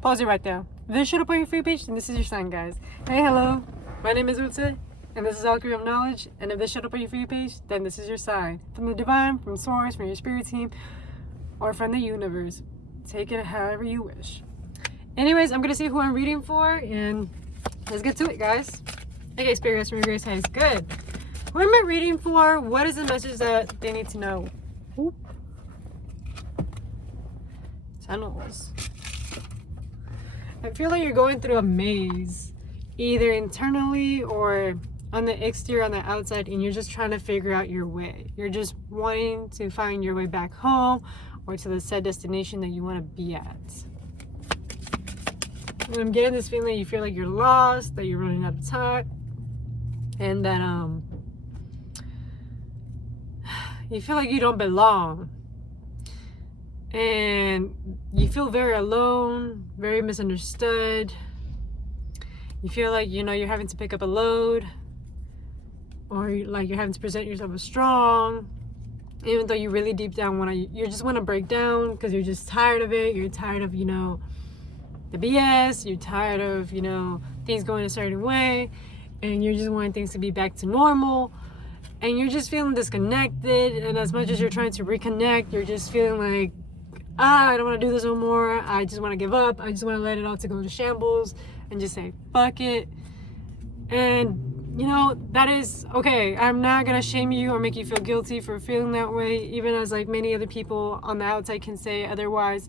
Pause it right there. If this showed up on your free page, then this is your sign, guys. Hey, hello. My name is Ute, and this is Alchemy of Knowledge. And if this showed up on your free page, then this is your sign. From the divine, from source, from your spirit team, or from the universe. Take it however you wish. Anyways, I'm going to see who I'm reading for, and let's get to it, guys. Okay, spirit guides from your grace highs. Good. Who am I reading for? What is the message that they need to know? Oop. Tunnels. I feel like you're going through a maze, either internally or on the exterior, on the outside, and you're just trying to figure out your way. You're just wanting to find your way back home or to the said destination that you want to be at. And I'm getting this feeling that you feel like you're lost, that you're running out of time, and that you feel like you don't belong. And you feel very alone, very misunderstood. You feel like, you're having to pick up a load, or like you're having to present yourself as strong, even though you really deep down you just want to break down because you're just tired of it. You're tired of, the BS. You're tired of, things going a certain way, and you're just wanting things to be back to normal. And you're just feeling disconnected, and as much as you're trying to reconnect, you're just feeling like, I don't want to do this no more. I just want to give up. I just want to let it all to go to shambles and just say, fuck it. And, that is okay. I'm not going to shame you or make you feel guilty for feeling that way, even as like many other people on the outside can say otherwise.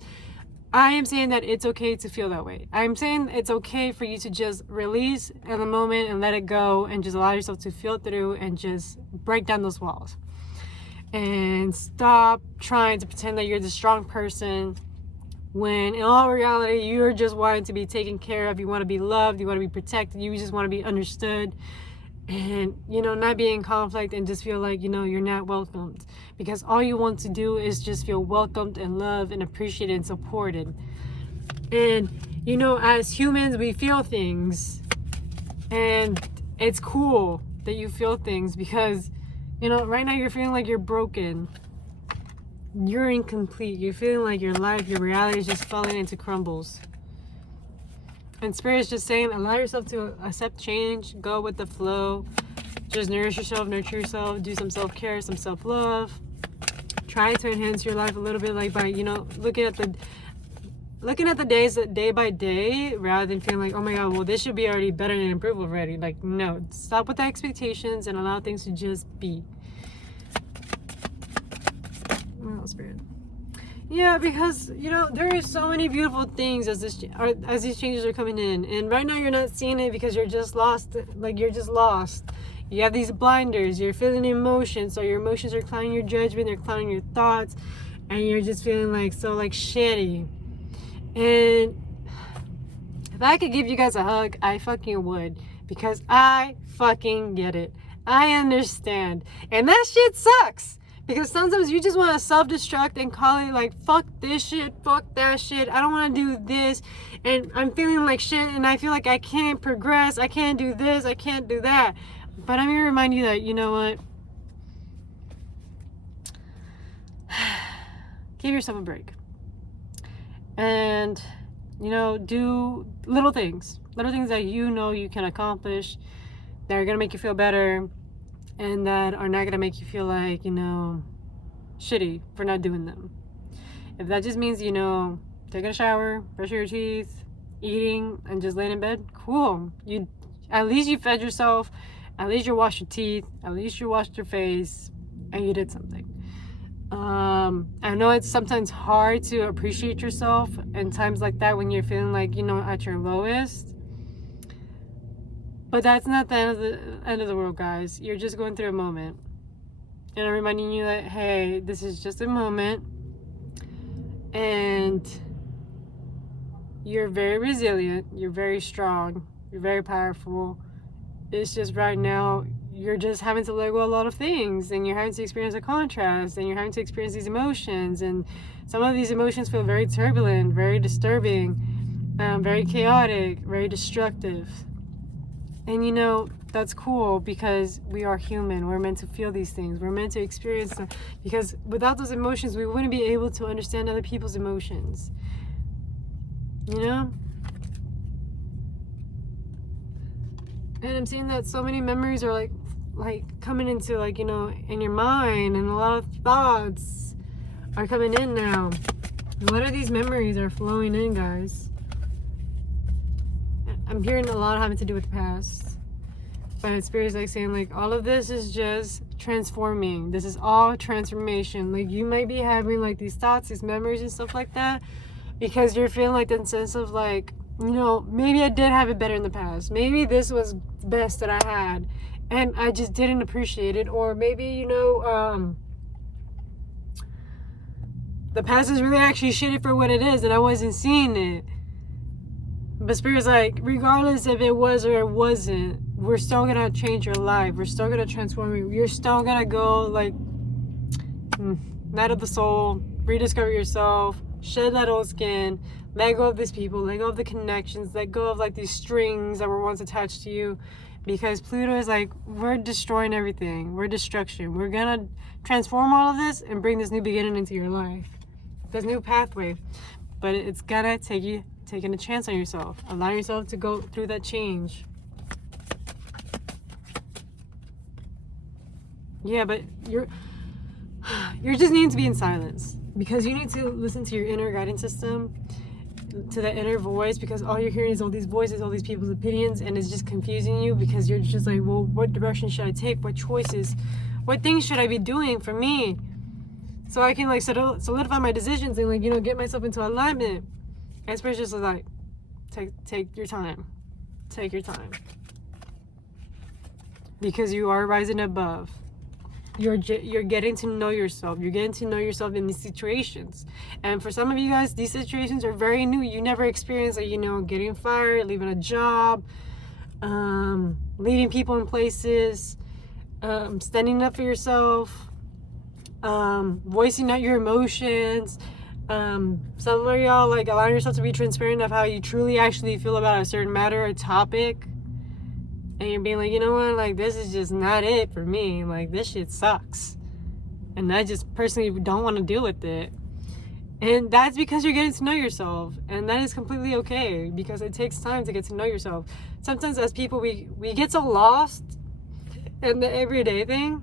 I am saying that it's okay to feel that way. I'm saying it's okay for you to just release in the moment and let it go and just allow yourself to feel through and just break down those walls. And stop trying to pretend that you're the strong person when in all reality you're just wanting to be taken care of. You want to be loved, you want to be protected, you just want to be understood, and not be in conflict and just feel like you're not welcomed, because all you want to do is just feel welcomed and loved and appreciated and supported. And as humans, we feel things, and it's cool that you feel things, because right now you're feeling like you're broken. You're incomplete. You're feeling like your life, your reality is just falling into crumbles. And Spirit is just saying, allow yourself to accept change, go with the flow. Just nourish yourself, nurture yourself, do some self-care, some self-love. Try to enhance your life a little bit, like by, looking at the days day by day, rather than feeling like, oh my God, well, this should be already better and improved already. Like, no, stop with the expectations and allow things to just be. Oh, Spirit. Yeah, because, there are so many beautiful things as these changes are coming in. And right now you're not seeing it because you're just lost. Like, you're just lost. You have these blinders. You're feeling emotions. So your emotions are clouding your judgment. They're clouding your thoughts. And you're just feeling like so shitty. And if I could give you guys a hug, I fucking would, because I fucking get it. I understand. And that shit sucks, because sometimes you just want to self-destruct and call it like, fuck this shit, fuck that shit, I don't want to do this, and I'm feeling like shit, and I feel like I can't progress, I can't do this, I can't do that. But I'm here to remind you that, what? Give yourself a break. And, do little things that you can accomplish, that are going to make you feel better, and that are not going to make you feel like, shitty for not doing them. If that just means, taking a shower, brushing your teeth, eating, and just laying in bed, cool. At least you fed yourself, at least you washed your teeth, at least you washed your face, and you did something. I know it's sometimes hard to appreciate yourself in times like that when you're feeling like, at your lowest. But that's not the end of the world, guys. You're just going through a moment. And I'm reminding you that, hey, this is just a moment. And you're very resilient. You're very strong. You're very powerful. It's just right now, you're just having to let go of a lot of things, and you're having to experience a contrast, and you're having to experience these emotions, and some of these emotions feel very turbulent, very disturbing, very chaotic, very destructive. And that's cool, because we are human. We're meant to feel these things. We're meant to experience them, because without those emotions, we wouldn't be able to understand other people's emotions. you know? And I'm seeing that so many memories are like coming into, like, you know, in your mind, and a lot of thoughts are coming in now. A lot of these memories are flowing in, guys. I'm hearing a lot having to do with the past. But Spirit's like saying, like, all of this is just transforming. This is all transformation. Like, you might be having like these thoughts, these memories and stuff like that, because you're feeling like that sense of like, you know, maybe I did have it better in the past. Maybe this was the best that I had and I just didn't appreciate it. Or maybe, you know, the past is really actually shitty for what it is and I wasn't seeing it. But Spirit's like, regardless if it was or it wasn't, we're still gonna change your life. We're still gonna transform you. You're still gonna go, like, night of the soul, rediscover yourself, shed that old skin, let go of these people, let go of the connections, let go of like these strings that were once attached to you. Because Pluto is like, we're destroying everything. We're destruction. We're gonna transform all of this and bring this new beginning into your life. This new pathway. But it's gonna take you taking a chance on yourself. Allow yourself to go through that change. Yeah, but you're just needing to be in silence, because you need to listen to your inner guidance system, to that inner voice, because all you're hearing is all these voices, all these people's opinions, and it's just confusing you, because you're just like, well, what direction should I take? What choices? What things should I be doing for me? So I can like solidify my decisions and, like, you know, get myself into alignment. And Spirit's just like, take your time. Take your time. Because you are rising above. You're getting to know yourself. You're getting to know yourself in these situations. And for some of you guys, these situations are very new. You never experienced, like, you know, getting fired, leaving a job, leading people in places, standing up for yourself, voicing out your emotions. Some of y'all, like, allowing yourself to be transparent of how you truly actually feel about a certain matter or topic. And you're being like, you know what, like, this is just not it for me. Like, this shit sucks. And I just personally don't want to deal with it. And that's because you're getting to know yourself. And that is completely okay, because it takes time to get to know yourself. Sometimes as people, we get so lost in the everyday thing.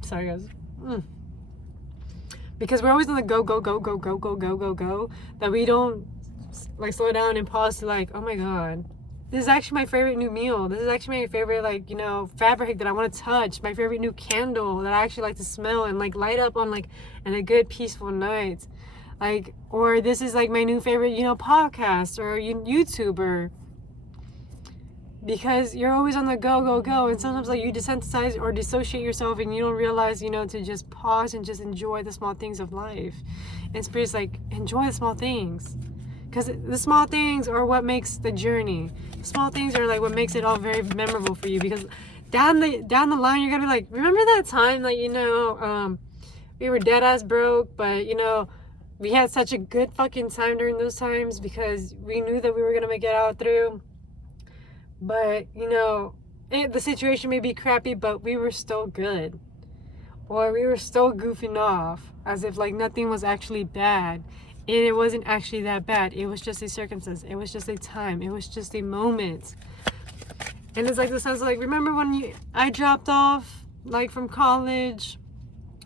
Sorry, guys. Because we're always on the go, that we don't, like, slow down and pause to, like, oh my God, this is actually my favorite new meal. This is actually my favorite, like, you know, fabric that I want to touch. My favorite new candle that I actually like to smell and, like, light up on, like, in a good peaceful night. Like, or this is, like, my new favorite, you know, podcast or YouTuber. Because you're always on the go. And sometimes, like, you desensitize or dissociate yourself and you don't realize, you know, to just pause and just enjoy the small things of life. And Spirit's like, enjoy the small things. Because the small things are what makes the journey. The small things are, like, what makes it all very memorable for you. Because down the line, you're going to be like, remember that time, like, you know, we were dead ass broke, but, you know, we had such a good fucking time during those times because we knew that we were going to make it out through. But, you know, the situation may be crappy, but we were still good. Or we were still goofing off as if, like, nothing was actually bad. And it wasn't actually that bad. It was just a circumstance. It was just a time. It was just a moment. And it's like the sense of, like, remember when I dropped off, like, from college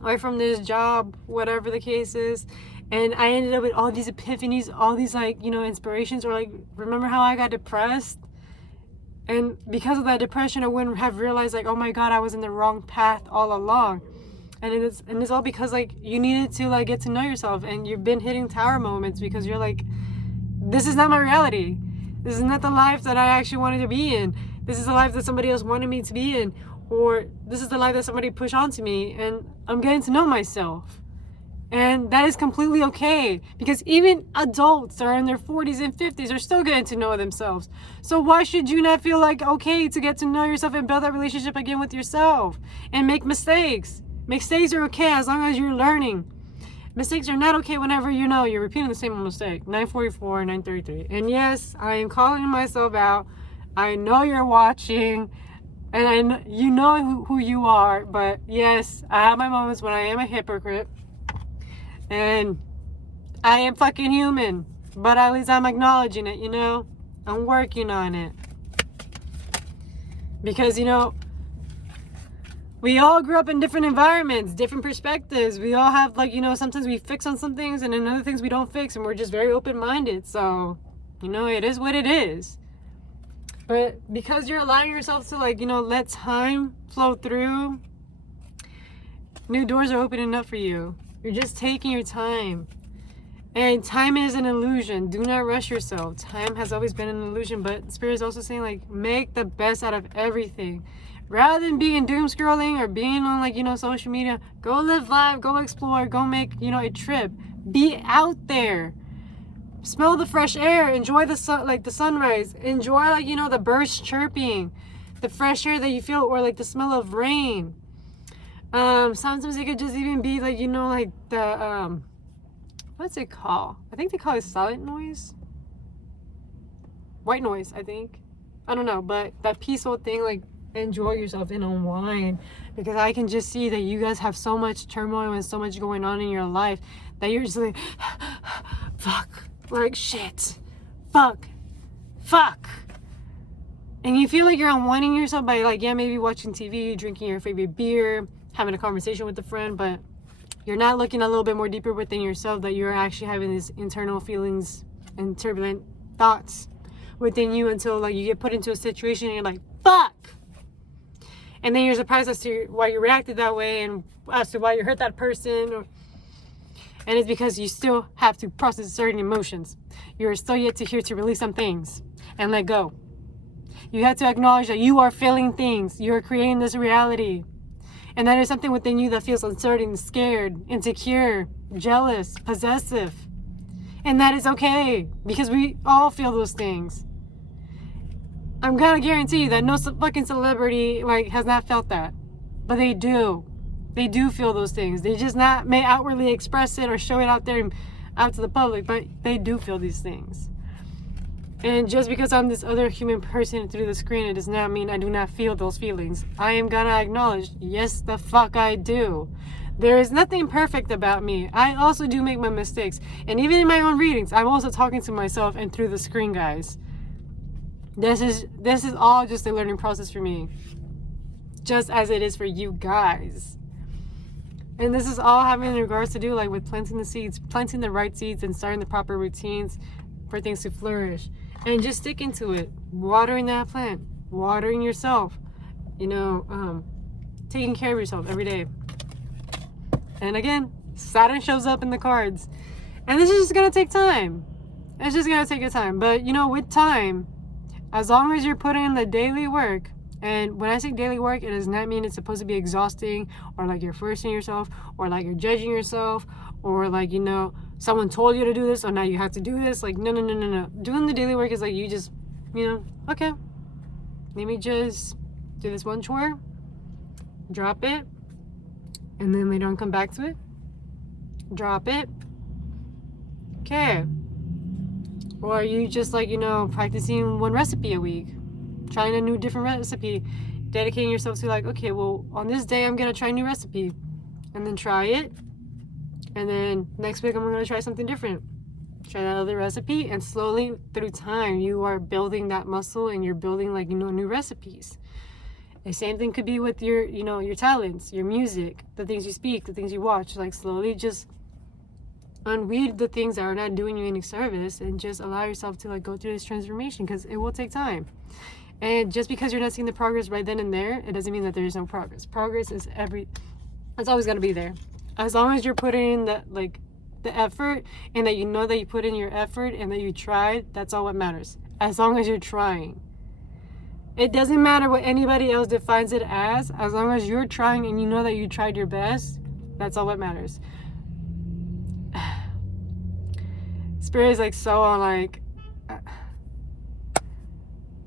or from this job, whatever the case is, and I ended up with all these epiphanies, all these, like, you know, inspirations, or, like, remember how I got depressed? And because of that depression, I wouldn't have realized, like, oh my God, I was in the wrong path all along. And it's all because, like, you needed to, like, get to know yourself, and you've been hitting tower moments because you're like, this is not my reality. This is not the life that I actually wanted to be in. This is the life that somebody else wanted me to be in, or this is the life that somebody pushed onto me, and I'm getting to know myself. And that is completely okay, because even adults that are in their 40s and 50s are still getting to know themselves. So why should you not feel like okay to get to know yourself and build that relationship again with yourself and make mistakes? Mistakes are okay as long as you're learning. Mistakes are not okay whenever, you know, you're repeating the same mistake. 944, 933. And yes, I am calling myself out. I know you're watching, and you know who you are. But yes, I have my moments when I am a hypocrite. And I am fucking human. But at least I'm acknowledging it, you know? I'm working on it. Because, you know, we all grew up in different environments, different perspectives. We all have, like, you know, sometimes we fix on some things and then other things we don't fix, and we're just very open-minded. So, you know, it is what it is. But because you're allowing yourself to, like, you know, let time flow through, new doors are opening up for you. You're just taking your time. And time is an illusion. Do not rush yourself. Time has always been an illusion, but Spirit is also saying, like, make the best out of everything. Rather than being doom scrolling or being on, like, you know, social media, go live life, go explore, go make, you know, a trip. Be out there. Smell the fresh air. Enjoy the sun, like the sunrise. Enjoy, like, you know, the birds chirping, the fresh air that you feel, or like the smell of rain. Sometimes it could just even be like, you know, like the what's it called? I think they call it silent noise. White noise, I think. I don't know, but that peaceful thing, like, enjoy yourself and unwind, because I can just see that you guys have so much turmoil and so much going on in your life that you're just like, fuck, like, shit, fuck, and you feel like you're unwinding yourself by, like, yeah, maybe watching TV, drinking your favorite beer, having a conversation with a friend, but you're not looking a little bit more deeper within yourself, that you're actually having these internal feelings and turbulent thoughts within you until, like, you get put into a situation and you're like, fuck. And then you're surprised as to why you reacted that way and as to why you hurt that person. And it's because you still have to process certain emotions. You're still yet to here to release some things and let go. You have to acknowledge that you are feeling things. You're creating this reality. And that is something within you that feels uncertain, scared, insecure, jealous, possessive. And that is okay, because we all feel those things. I'm gonna guarantee you that no fucking celebrity, like, has not felt that. But they do. They do feel those things. They just not may outwardly express it or show it out there and out to the public, but they do feel these things. And just because I'm this other human person through the screen, it does not mean I do not feel those feelings. I am gonna acknowledge, yes, the fuck I do. There is nothing perfect about me. I also do make my mistakes. And even in my own readings, I'm also talking to myself and through the screen, guys. This is all just a learning process for me. Just as it is for you guys. And this is all having in regards to do, like, with planting the seeds, planting the right seeds and starting the proper routines for things to flourish. And just sticking to it. Watering that plant. Watering yourself. You know, taking care of yourself every day. And again, Saturn shows up in the cards. And this is just going to take time. It's just going to take your time. But, you know, with time, as long as you're putting in the daily work, and when I say daily work, it does not mean it's supposed to be exhausting, or like you're forcing yourself, or like you're judging yourself, or like, you know, someone told you to do this, so now you have to do this. Like, no. Doing the daily work is like you just, you know, okay, let me just do this one chore, drop it, and then later on come back to it, drop it, okay. Or are you just, like, you know, practicing one recipe a week, trying a new different recipe, dedicating yourself to, like, okay, well, on this day I'm gonna try a new recipe, and then try it, and then next week I'm gonna try something different, try that other recipe, and slowly through time you are building that muscle, and you're building, like, you know, new recipes. The same thing could be with your, you know, your talents, your music, the things you speak, the things you watch. Like, slowly just unweed the things that are not doing you any service, and just allow yourself to, like, go through this transformation, because it will take time. And just because you're not seeing the progress right then and there, it doesn't mean that there is no progress. Progress is it's always going to be there, as long as you're putting in the, like, the effort, and that you know that you put in your effort and that you tried. That's all what matters, as long as you're trying. It doesn't matter what anybody else defines it as long as you're trying and you know that you tried your best. That's all what matters. Spirit is, like, so on, like,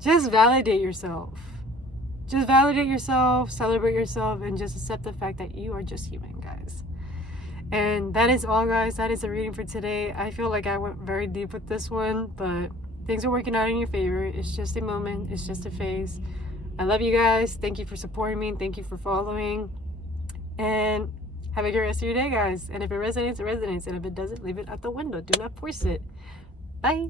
just validate yourself. Just validate yourself, celebrate yourself, and just accept the fact that you are just human, guys. And that is all, guys. That is the reading for today. I feel like I went very deep with this one, but things are working out in your favor. It's just a moment. It's just a phase. I love you guys. Thank you for supporting me. Thank you for following. And have a great rest of your day, guys. And if it resonates, it resonates. And if it doesn't, leave it out the window. Do not force it. Bye.